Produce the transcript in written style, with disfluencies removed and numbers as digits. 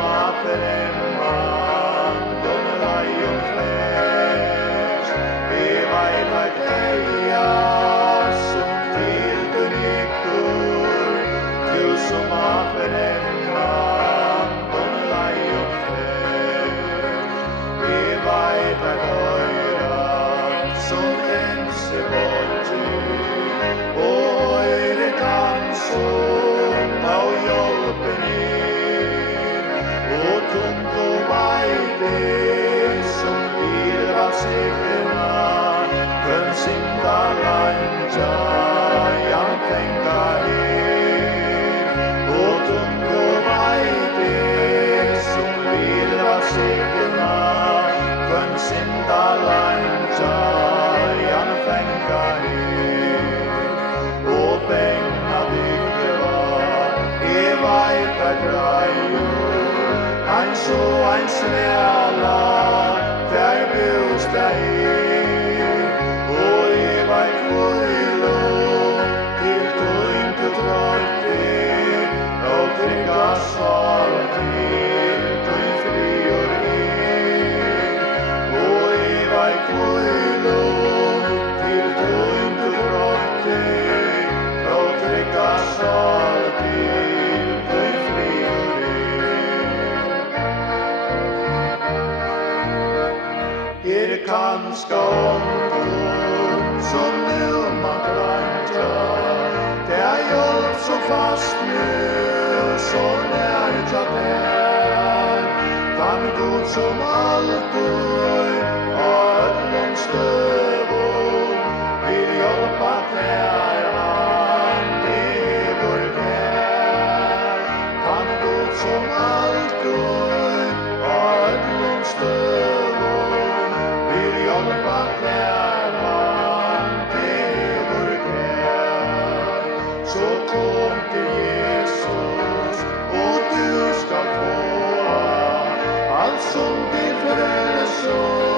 av främmande lejonfläsch. Vi vet att eia som till du nyckor, du som av främmande lejonfläsch. Vi vet att örat som renser bort och öret ansång av hjälpen och tomt och vejde som virva säkerna kun synda lanja jag tänka och tomt och vejde som virva säkerna kun synda lanja jag tänka och penga dykva veit at greier ein så ein snæla der bostad og veit kvøylo til tøynt og trådte og trygga sal til tøy fri og veit kvøylo til tøynt og trådte og trygga sal til kanska omgång som nu man klanja det hjälp så fast nu så när jag där kan god som alltid ödlom stövån vill hjälpa där han lever där kan god som alltid ödlom stövån hjälpa där han lever där. Så kom till Jesus och du ska få allt som till frälsning